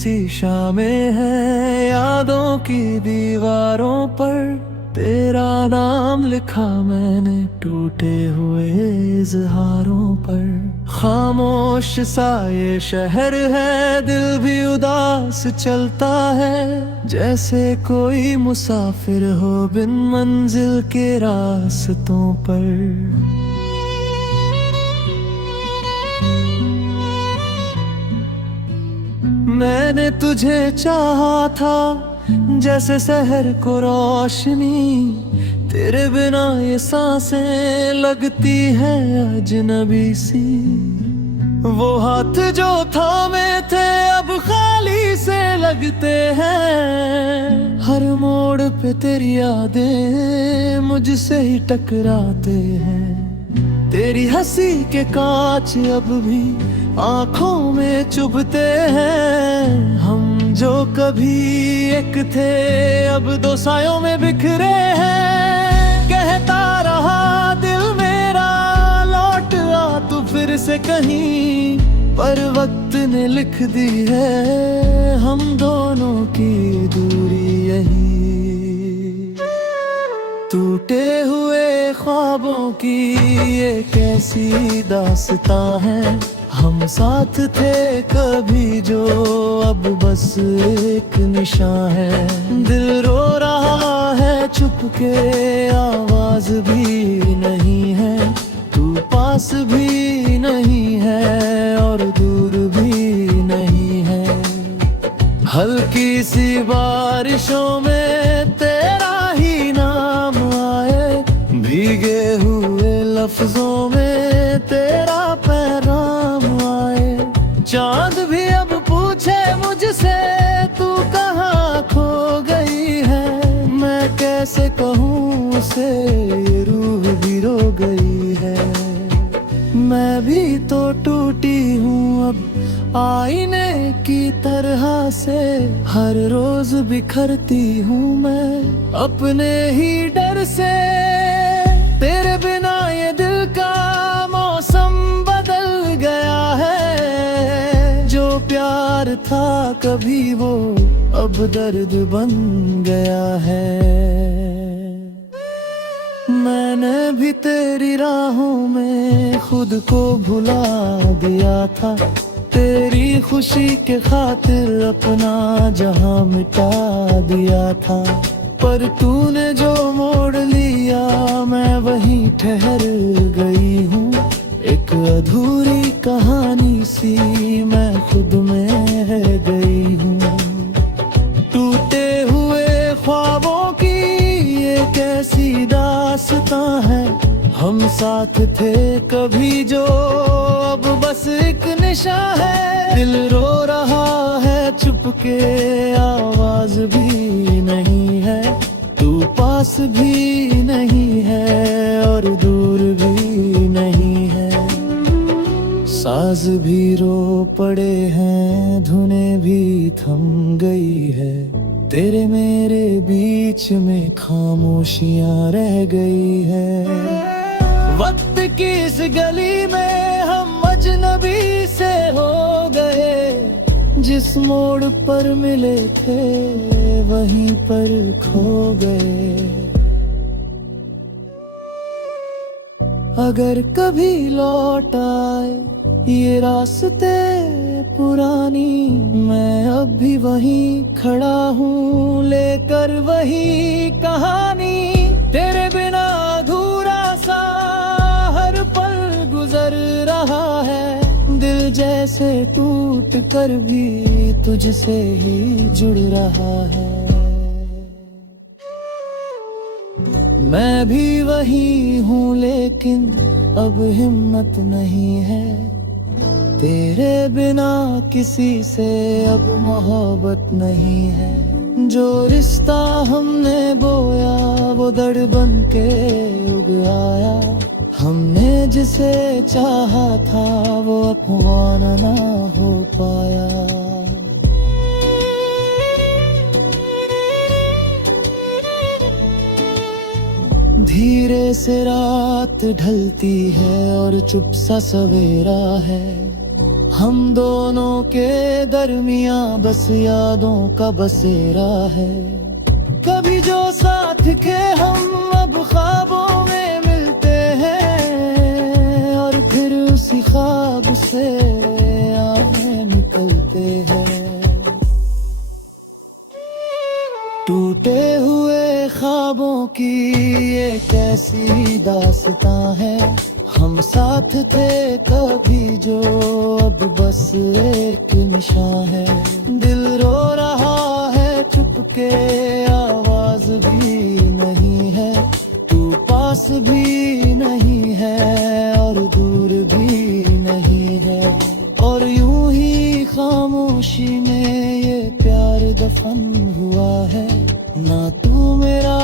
शीशा में है यादों की दीवारों पर, तेरा नाम लिखा मैंने टूटे हुए इज़हारों पर। खामोश सा ये शहर है, दिल भी उदास चलता है, जैसे कोई मुसाफिर हो बिन मंजिल के रास्तों पर। मैंने तुझे चाहा था जैसे शहर को रोशनी, तेरे बिना ये सांसें लगती है अजनबी सी। वो हाथ जो थामे थे अब खाली से लगते हैं, हर मोड़ पे तेरी यादें मुझसे ही टकराते हैं। तेरी हंसी के कांच अब भी आंखों में चुभते हैं, हम जो कभी एक थे अब दो सायों में बिखरे हैं। कहता रहा दिल मेरा लौट आ तू फिर से कहीं, पर वक्त ने लिख दी है हम दोनों की दूरी यही। टूटे हुए ख्वाबों की ये कैसी दास्तां है, हम साथ थे कभी जो अब बस एक निशान है। दिल रो रहा है चुपके आवाज भी नहीं है, तू पास भी नहीं है और दूर भी नहीं है। हल्की सी बारिशों में तेरा ही नाम आए, भीगे हुए लफ्जों में तेरा पैगाम आए। चांद भी अब पूछे मुझसे तू कहाँ खो गई है, मैं कैसे कहूँ उसे ये रूह भी रो गई है। मैं भी तो टूटी हूँ अब आईने की तरह से, हर रोज बिखरती हूँ मैं अपने ही डर से। तेरे बिना ये दिल का मौसम बदल गया है, जो प्यार था कभी वो अब दर्द बन गया है। मैंने भी तेरी राहों में खुद को भुला दिया था, तेरी खुशी के खातिर अपना जहां मिटा दिया था। पर तूने जो मोड़ लिया मैं वहीं ठहर गई हूँ, एक अधूरी कहानी सी मैं खुद में रह गई हूँ। टूटे हुए ख्वाबों की ये कैसी दास्तां है, हम साथ थे कभी जो अब बस एक निशान है। दिल रो रहा है चुपके आवाज भी नहीं है, तू पास भी नहीं है और दूर भी नहीं है। साज भी रो पड़े हैं, धुनें भी थम गई है, तेरे मेरे बीच में खामोशियां रह गई है। वक्त की इस गली में हम अजनबी से हो गए, जिस मोड़ पर मिले थे वहीं पर खो गए। अगर कभी लौट आए ये रास्ते पुरानी, मैं अब भी वहीं खड़ा हूँ लेकर वही कहानी। तेरे बिना अधूरा सा हर पल गुजर रहा है, दिल जैसे टूट कर भी तुझसे ही जुड़ रहा है। मैं भी वही हूँ लेकिन अब हिम्मत नहीं है, तेरे बिना किसी से अब मोहब्बत नहीं है। जो रिश्ता हमने बोया वो दर्द बन के उग आया, हमने जिसे चाहा था वो अपमान ना हो पाया। धीरे से रात ढलती है और चुप सा सवेरा है, हम दोनों के दरमियां बस यादों का बसेरा है। कभी जो साथ के हम अब ख्वाबों में मिलते हैं, और फिर उसी ख्वाब से आहें निकलते हैं। टूटे हुए ख्वाबों की ये कैसी दास्तां है। हम साथ थे कभी जो अब बस एक निशान है। दिल रो रहा है चुपके, आवाज भी नहीं है। तू पास भी नहीं है और दूर भी नहीं है। और यूं ही खामोशी में ये प्यार दफन हुआ है। ना तू मेरा